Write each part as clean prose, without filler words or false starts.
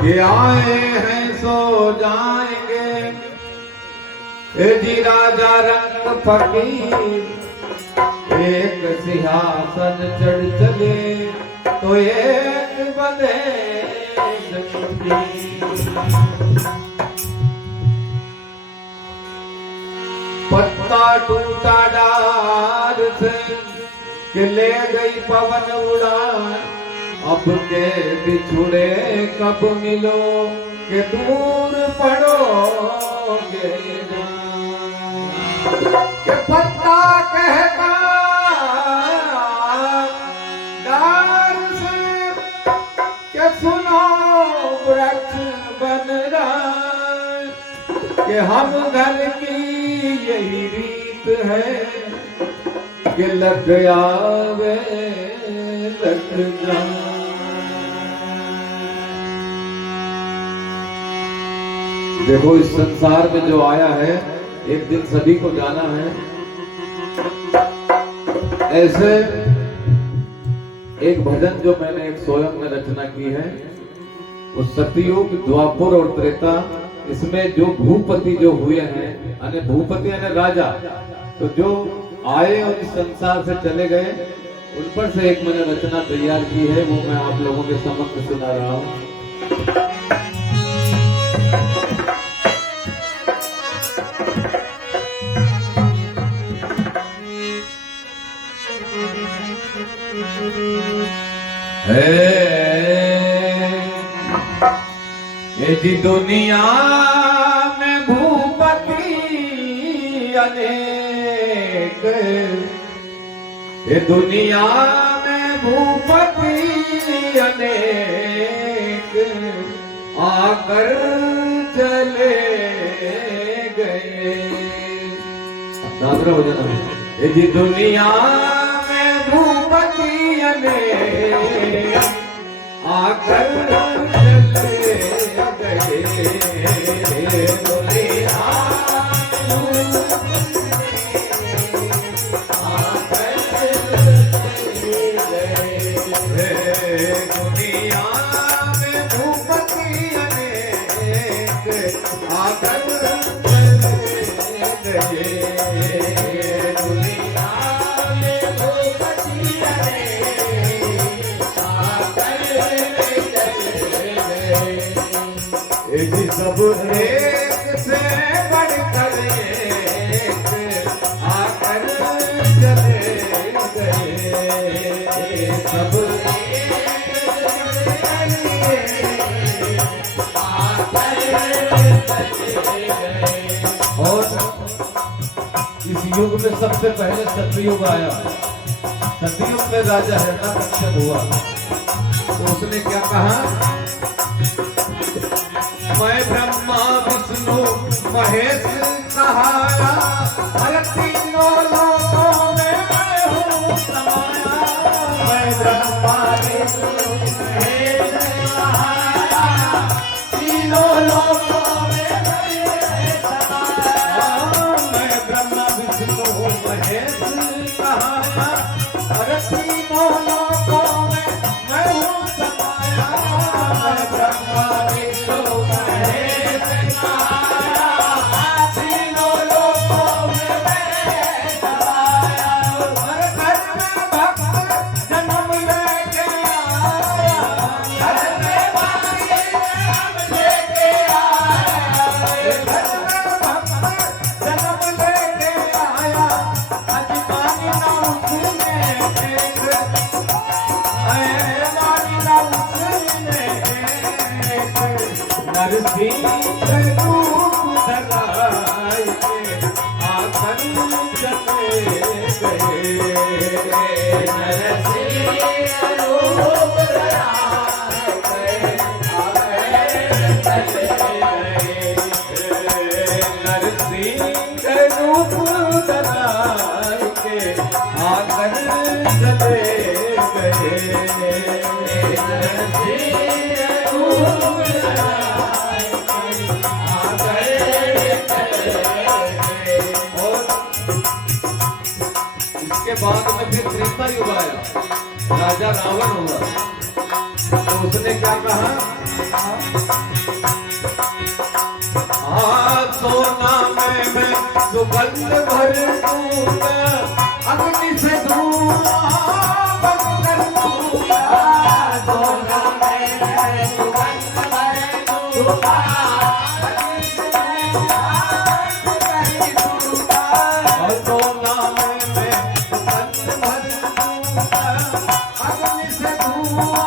कि आए हैं सो जाएंगे ए जी राजा रंग फकीर एक सिंहासन चढ़ चले तो एक बने पत्ता टूटा डार से कि ले गई पवन उड़ान अब के बिछुड़े कब मिलो के दूर पड़ोगे के पत्ता कहता डार से के सुनो वृक्ष बन रहा कि हम घर की यही रीत है कि लग आवे लग जा। देखो इस संसार में जो आया है एक दिन सभी को जाना है। ऐसे एक भजन जो मैंने एक स्वयं में रचना की है वो सतयुग द्वापर और त्रेता इसमें जो भूपति जो हुए हैं यानी भूपति यानी राजा तो जो आए और इस संसार से चले गए उन पर से एक मैंने रचना तैयार की है वो मैं आप लोगों के समक्ष सुना रहा हूं। ये जी दुनिया में भूपति अनेक ये दुनिया में भूपति अनेक आकर चले गए। हो जाना ये जी दुनिया में भूपति अनेक आकर चले गए। सब एक से बढ़कर एक आकर चले गए। सब और इस युग में सबसे पहले सतयुग आया। सतयुग में राजा हिरण्यकश्यप हुआ तो उसने क्या कहा मैं ब्रह्मा विष्णु महेश कहाया हर तीनों लोकों में मैं हूँ समाया। मैं ब्रह्मा विष्णु महेश कहाया तीनों लोकों में मैं समाया। मैं ब्रह्मा विष्णु महेश कहाया हर तीनों लोकों में मैं हूँ समाया। मैं ब्रह्मा बाद में फिर त्रेता युग आया। राजा रावण हुआ तो उसने क्या कहा, सोना में सुगंध भर दूंगा, अग्नि से धुआं बंद कर दूंगा, सोना में सुगंध भर दूंगा, अग्नि से धुआं बंद कर दूंगा, सोना में सुगंध भर दूंगा, अग्नि से धुआं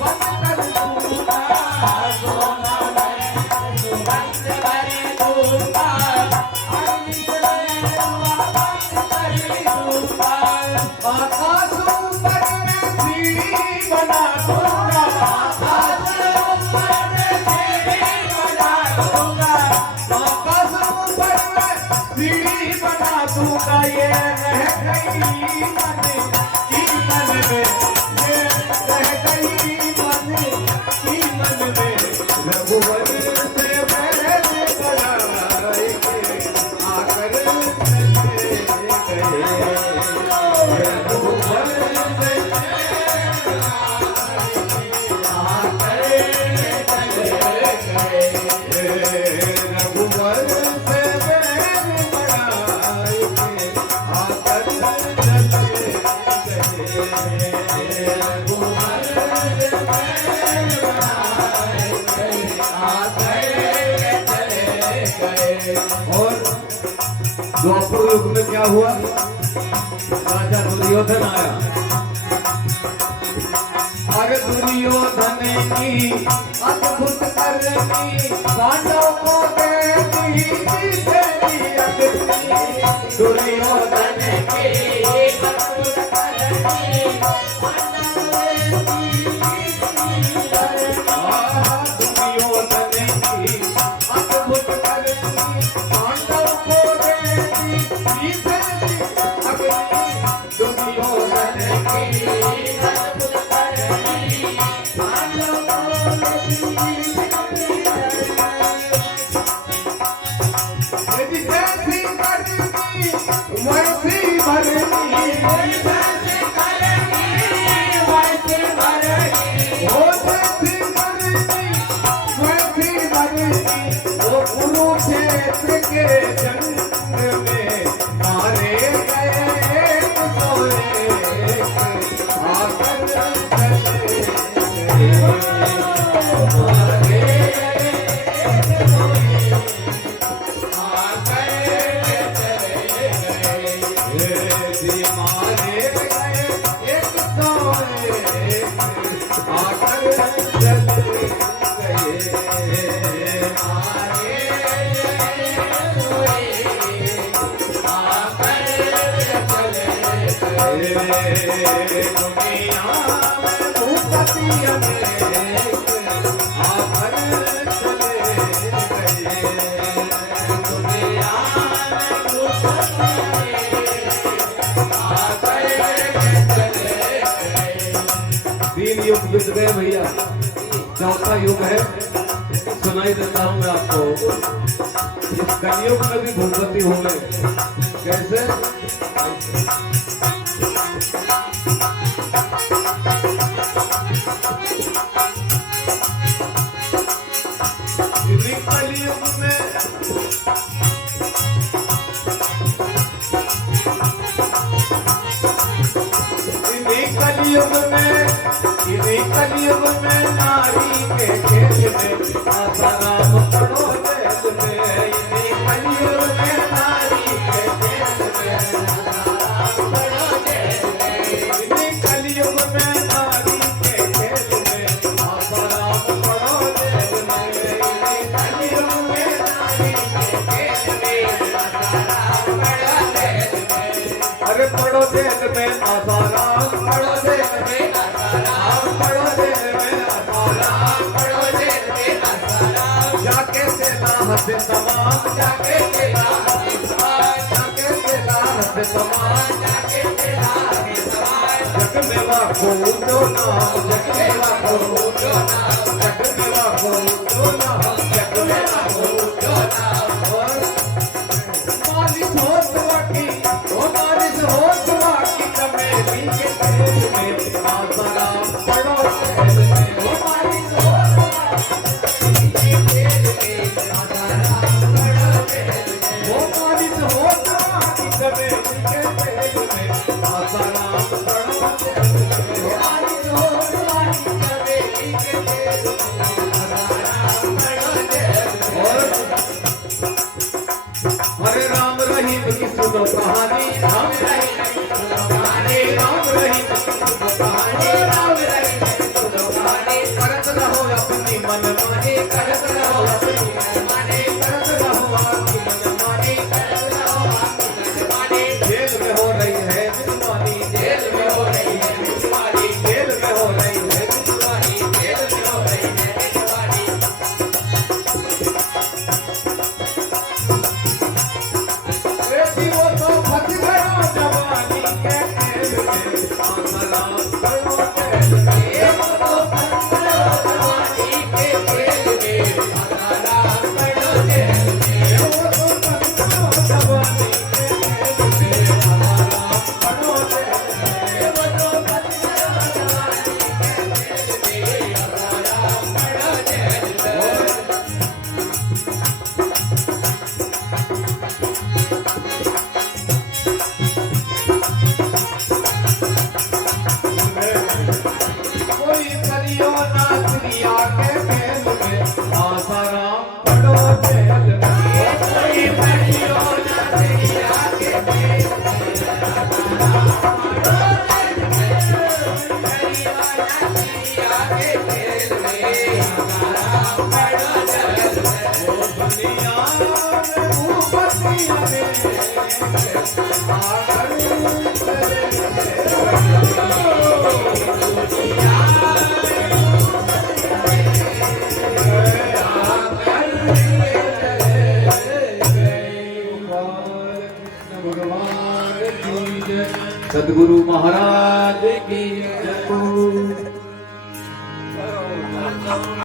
बंद कर दूंगा, सोना में सुगंध भर दूंगा, अग्नि से धुआं बंद कर दूंगा, आकाश ऊपर में सीढ़ी बना दूंगा, आकाश ऊपर में सीढ़ी बना दूंगा, आकाश ऊपर में सीढ़ी बना दूंगा, ये रह गई मन की मन में, ये रह गई मन की मन में, रघुवर से बैर बनाए के आकर चले गए, रघुवर से आकर चले गए, रघुवर से बैर बनाए के आकर चले गए, रघुवर से बैर बनाए के आकर चले गए। और द्वापर युग में क्या हुआ, राजा दुर्योधन आया, अरे दुर्योधन की अद्भुत करनी, पांडवों को देती तेरी अग्नि, दुर्योधन की अद्भुत करनी, दुर्योधन की अद्भुत करनी, पांडवों को देती तेरी अग्नि, दुर्योधन की अद्भुत करनी, पांडवों को देती यदि जैसी करनी वैसी भरनी, जैसी करनी वैसी भरनी, वो जैसी करनी वैसी भरनी, वो कुरुक्षेत्र के जंग में मारे गए एक सौ एक, आकर चले गए, मारे गए एक सौ एक, आकर चले गए, मारे गए एक सौ एक, आकर चले गए, मारे दुनिया में भूपति अनेक आकर चले गए, दुनिया में भूपति अनेक आकर चले गए। तीन युग बीत गए भैया, चौथा युग है, सुनाई देता हूँ मैं आपको। इस कलयुग में भी भूपति होंगे, कैसे? कलयुग में कलयुग में नारी के खेल में आसाराम पड़ो देश में, कलयुग में नारी के खेल में आसाराम पड़ो देश में, कलयुग में नारी के खेल में आसाराम पड़ो देश में, कलयुग में नारी के खेल में आसाराम पड़ो देश में, अरे पड़ो देश में आसाराम पड़ो देश में, पड़ो देश में आसाराम, पड़ो देश में आसाराम, जाके तेरा हद तमाम, जाके तेरा हद तमाम, जाके तेरा हद तमाम, जाके तेरा हद तमाम, जग में वाको जो नाम, जग में वाको जो नाम, जग में वाको जो नाम, जग में वाको जो नाम, और मालिश होत वाकी, ओ मालिश होत वाकी, चमेली के हरे राम रहीम की सुनो कहानी, राम रहीम की सुनो कहानी, राम रहीम की सुनो कहानी, राम रहीम की सुनो कहानी। करत रहो अपनी मनमानी, करत रहो अपनी मनमानी, करत रहो अपनी मनमानी, करत रहो अपनी मनमानी। जेल में हो रही है मनमानी, जेल में हो रही है मनमानी, जेल में हो रही है मनमानी, जेल में हो रही है मनमानी। वो तो फंस गया जवानी के खेल में, आसराम पड़ो खेल में। वो तो फंस गया जवानी के खेल में, आसराम पड़ो खेल में। वो तो फंस गया जवानी के खेल में, आसराम पड़ो खेल में। वो तो फंस गया जवानी के खेल में, आसराम पड़ो खेल में। कोई करियो ना क्रिया के खेल में, आसाराम पड़ो जेल में। कोई करियो ना क्रिया के खेल में, आसाराम पड़ो जेल में। करियो ना क्रिया के खेल में, आसाराम पड़ो जेल में। वो दुनिया में भूपति सद्गुरु महाराज की